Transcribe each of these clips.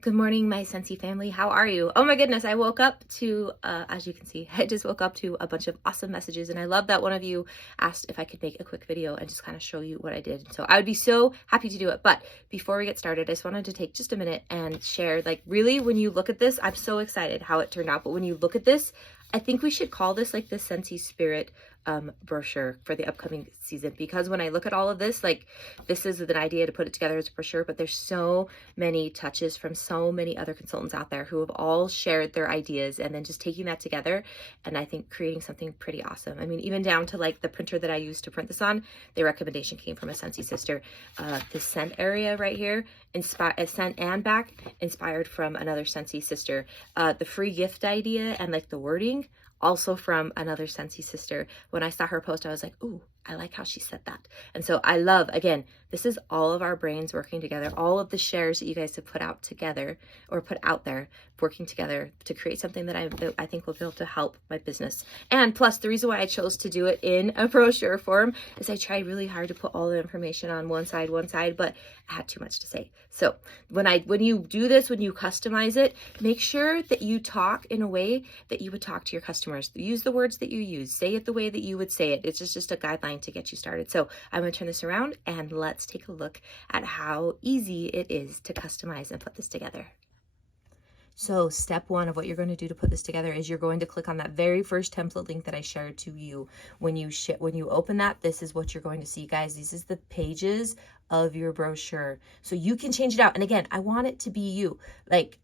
Good morning, my Scentsy family. How are you? Oh my goodness, I woke up to, as you can see, I just woke up to a bunch of awesome messages, and I love that one of you asked if I could make a quick video and just kind of show you what I did. So I would be so happy to do it. But before we get started, I just wanted to take just a minute and share, like, really, when you look at this, I'm so excited how it turned out. But when you look at this, I think we should call this like the Scentsy Spirit brochure for the upcoming season, because when I look at all of this, like, this is an idea to put it together as a brochure, but there's so many touches from so many other consultants out there who have all shared their ideas, and then just taking that together and I think creating something pretty awesome. I mean, even down to like the printer that I used to print this on, the recommendation came from a Scentsy sister. The scent area right here, scent and back, inspired from another Scentsy sister. The free gift idea and like the wording, also from another Scentsy sister. When I saw her post, I was like, ooh, I like how she said that. And so I love, again, this is all of our brains working together, all of the shares that you guys have put out together or put out there, working together to create something that I think will be able to help my business. And plus, the reason why I chose to do it in a brochure form is I tried really hard to put all the information on one side, but I had too much to say. So when you do this, when you customize it, make sure that you talk in a way that you would talk to your customers. Use the words that you use. Say it the way that you would say it. It's just a guideline to get you started. So I'm going to turn this around and let's take a look at how easy it is to customize and put this together. So step one of what you're going to do to put this together is you're going to click on that very first template link that I shared to you. When you open that, this is what you're going to see, guys. These is the pages of your brochure. So you can change it out. And again, I want it to be you. Like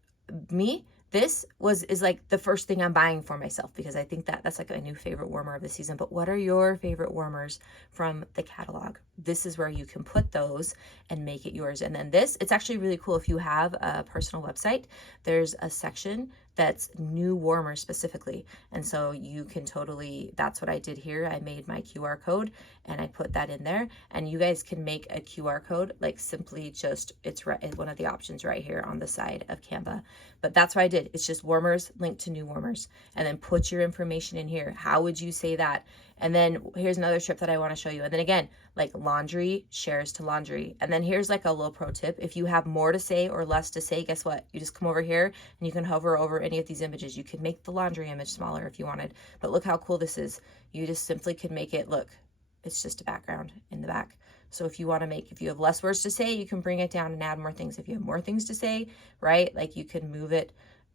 me, this is like the first thing I'm buying for myself, because I think that's like a new favorite warmer of the season. But what are your favorite warmers from the catalog? This is where you can put those and make it yours. And then this, it's actually really cool. If you have a personal website, there's a section that's new warmers specifically. And so you can totally, that's what I did here. I made my QR code and I put that in there, and you guys can make a QR code, like simply just, it's one of the options right here on the side of Canva. But that's what I did. It's just warmers linked to new warmers, and then put your information in here. How would you say that? And then here's another strip that I want to show you. And then again, like laundry shares to laundry. And then here's like a little pro tip. If you have more to say or less to say, guess what? You just come over here and you can hover over any of these images. You can make the laundry image smaller if you wanted, but look how cool this is. You just simply can make it, look, it's just a background in the back. So if you want to if you have less words to say, you can bring it down and add more things. If you have more things to say, right? Like you can move it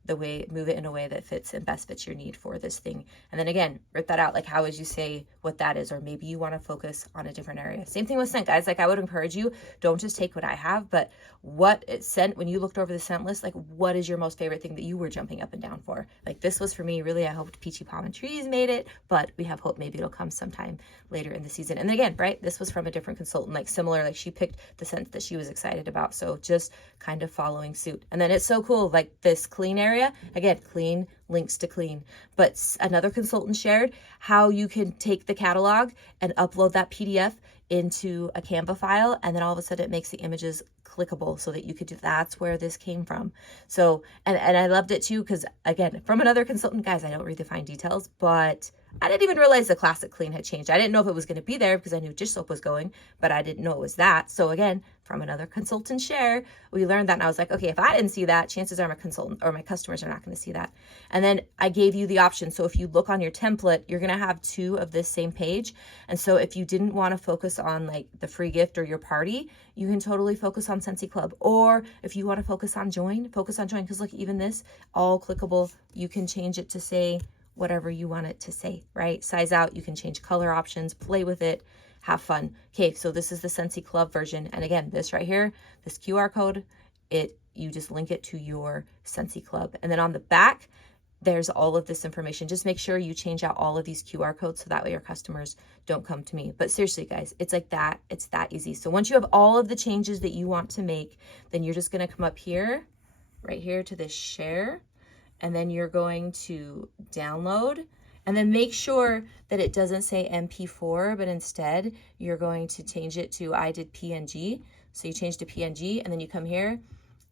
in a way that fits and best fits your need for this thing. And then again, rip that out. Like, how would you say what that is? Or maybe you want to focus on a different area. Same thing with scent, guys. Like, I would encourage you, don't just take what I have, but what it scent, when you looked over the scent list, like, what is your most favorite thing that you were jumping up and down for? Like, this was for me, really, I hoped Peachy Palm and Trees made it, but we have hope maybe it'll come sometime later in the season. And again, right, this was from a different consultant, like similar, like she picked the scent that she was excited about. So just kind of following suit. And then it's so cool, like this clean area, again, clean links to clean. But another consultant shared how you can take the catalog and upload that PDF into a Canva file, and then all of a sudden it makes the images clickable so that you could do, that's where this came from. So, and I loved it too, because again, from another consultant, guys, I don't read the fine details, but I didn't even realize the classic clean had changed. I didn't know if it was going to be there because I knew dish soap was going, but I didn't know it was that. So again, from another consultant share, we learned that, and I was like, okay, if I didn't see that, chances are my consultant or my customers are not going to see that. And then I gave you the option. So if you look on your template, you're going to have two of this same page. And so if you didn't want to focus on like the free gift or your party, you can totally focus on Scentsy Club. Or if you want to focus on join. Because look, even this, all clickable, you can change it to say whatever you want it to say, right? Size out, you can change color options, play with it, have fun. Okay, so this is the Scentsy Club version. And again, this right here, this QR code, you just link it to your Scentsy Club. And then on the back, there's all of this information. Just make sure you change out all of these QR codes so that way your customers don't come to me. But seriously, guys, it's like that. It's that easy. So once you have all of the changes that you want to make, then you're just going to come up here, right here to this share. And then you're going to download, and then make sure that it doesn't say MP4, but instead you're going to change it to, I did PNG. So you change to PNG, and then you come here,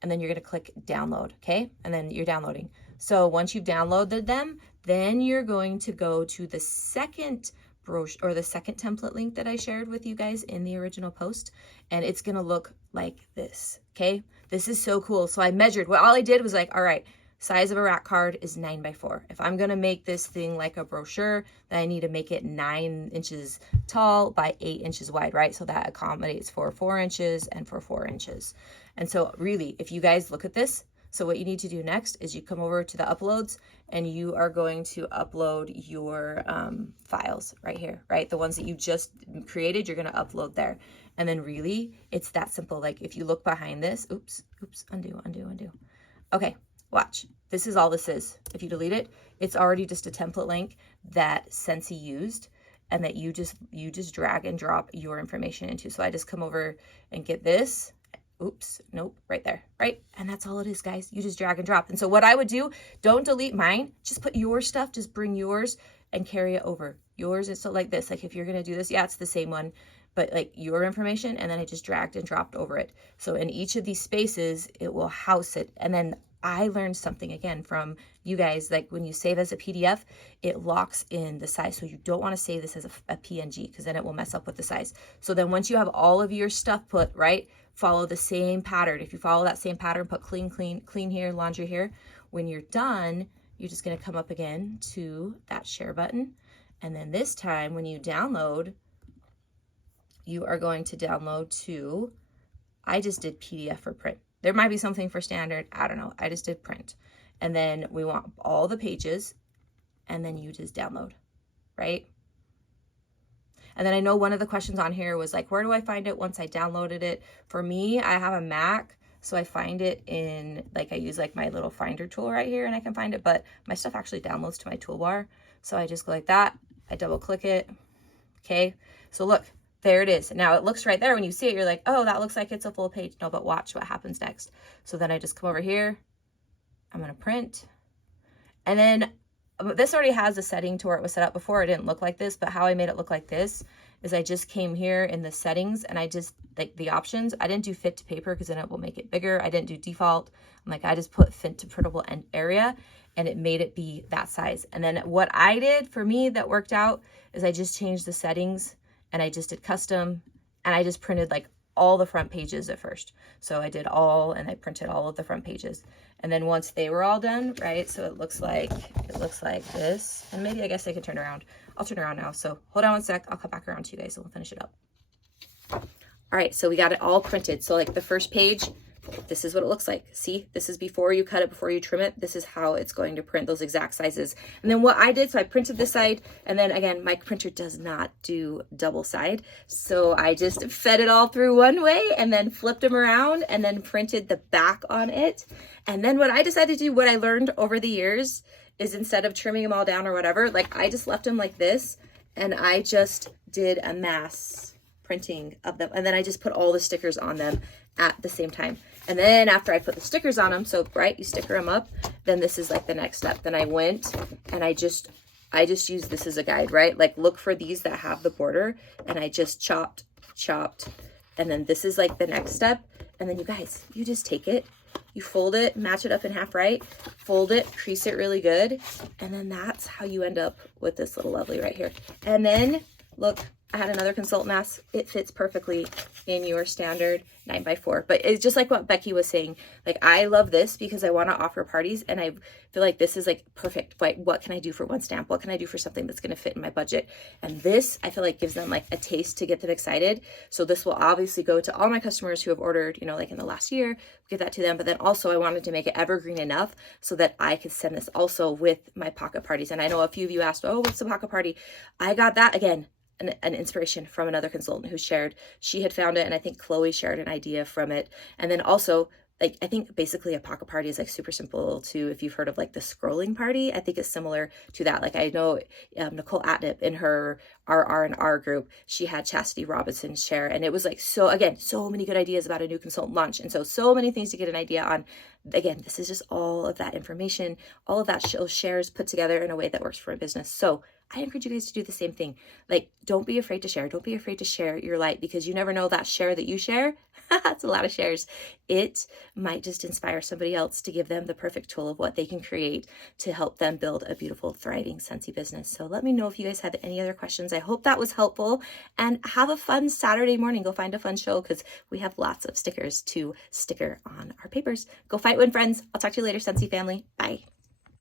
and then you're going to click download. Okay. And then you're downloading. So once you've downloaded them, then you're going to go to the second brochure or the second template link that I shared with you guys in the original post, and it's going to look like this. Okay. This is so cool. So I measured, well, all I did was like, all right, size of a rack card is 9x4. If I'm going to make this thing like a brochure, then I need to make it 9 inches tall by 8 inches wide, right? So that accommodates for 4 inches and for 4 inches. And so really, if you guys look at this, so what you need to do next is you come over to the uploads and you are going to upload your files right here, right? The ones that you just created, you're going to upload there. And then really, it's that simple. Like if you look behind this, oops, undo. Okay. Watch, this is all this is. If you delete it, it's already just a template link that Scentsy used and that you just drag and drop your information into. So I just come over and get this. Oops, nope, right there, right? And that's all it is, guys. You just drag and drop. And so what I would do, don't delete mine, just put your stuff, just bring yours and carry it over. Yours is so like this, like if you're gonna do this, yeah, it's the same one, but like your information, and then I just dragged and dropped over it. So in each of these spaces, it will house it. And then I learned something again from you guys, like when you save as a PDF, it locks in the size. So you don't want to save this as a PNG because then it will mess up with the size. So then once you have all of your stuff put, right, follow the same pattern. If you follow that same pattern, put clean here, laundry here. When you're done, you're just going to come up again to that share button. And then this time when you download, you are going to download to, I just did PDF for print. There might be something for standard. I don't know. I just did print. And then we want all the pages and then you just download, right? And then I know one of the questions on here was like, where do I find it once I downloaded it? For me, I have a Mac, so I find it in, like I use like my little finder tool right here and I can find it, but my stuff actually downloads to my toolbar. So I just go like that. I double click it. Okay. So look. There it is. Now it looks right there. When you see it, you're like, oh, that looks like it's a full page. No, but watch what happens next. So then I just come over here. I'm going to print. And then this already has a setting to where it was set up before. It didn't look like this, but how I made it look like this is I just came here in the settings and I just, like the options, I didn't do fit to paper because then it will make it bigger. I didn't do default. I'm like, I just put fit to printable end area and it made it be that size. And then what I did for me that worked out is I just changed the settings and I just did custom and I just printed like all the front pages at first. So I did all, and I printed all of the front pages. And then once they were all done, right? So it looks like this. And maybe I guess I could turn around. I'll turn around now. So hold on one sec. I'll come back around to you guys and we'll finish it up. All right. So we got it all printed. So like the first page, this is what it looks like. See, this is before you cut it, before you trim it. This is how it's going to print those exact sizes. And then what I did, so I printed this side, and then again, my printer does not do double side. So I just fed it all through one way and then flipped them around and then printed the back on it. And then what I decided to do, what I learned over the years is instead of trimming them all down or whatever, like I just left them like this and I just did a mass printing of them. And then I just put all the stickers on them at the same time. And then after I put the stickers on them, so right, you sticker them up, then this is like the next step. Then I went and I just used this as a guide, right? Like look for these that have the border, and I just chopped, and then this is like the next step. And then you guys, you just take it, you fold it, match it up in half, right? Fold it, crease it really good. And then that's how you end up with this little lovely right here. And then look, I had another consultant ask, it fits perfectly in your standard 9x4. But it's just like what Becky was saying. Like, I love this because I want to offer parties and I feel like this is like perfect. Like, what can I do for one stamp? What can I do for something that's going to fit in my budget? And this, I feel like gives them like a taste to get them excited. So this will obviously go to all my customers who have ordered, you know, like in the last year, give that to them. But then also I wanted to make it evergreen enough so that I could send this also with my pocket parties. And I know a few of you asked, oh, what's the pocket party? I got that again. An inspiration from another consultant who shared, she had found it, and I think Chloe shared an idea from it. And then also, like, I think basically a pocket party is like super simple too. If you've heard of like the scrolling party, I think it's similar to that. Like I know Nicole Atnip in her R&R group, she had Chastity Robinson share, and it was like, so again, so many good ideas about a new consultant launch. And so many things to get an idea on. Again, this is just all of that information, all of that shares put together in a way that works for a business. So I encourage you guys to do the same thing. Like, don't be afraid to share. Don't be afraid to share your light, because you never know, that share that you share, that's a lot of shares. It might just inspire somebody else to give them the perfect tool of what they can create to help them build a beautiful, thriving Scentsy business. So let me know if you guys have any other questions. I hope that was helpful, and have a fun Saturday morning. Go find a fun show, because we have lots of stickers to sticker on our papers. Go fight, win, friends. I'll talk to you later, Scentsy family.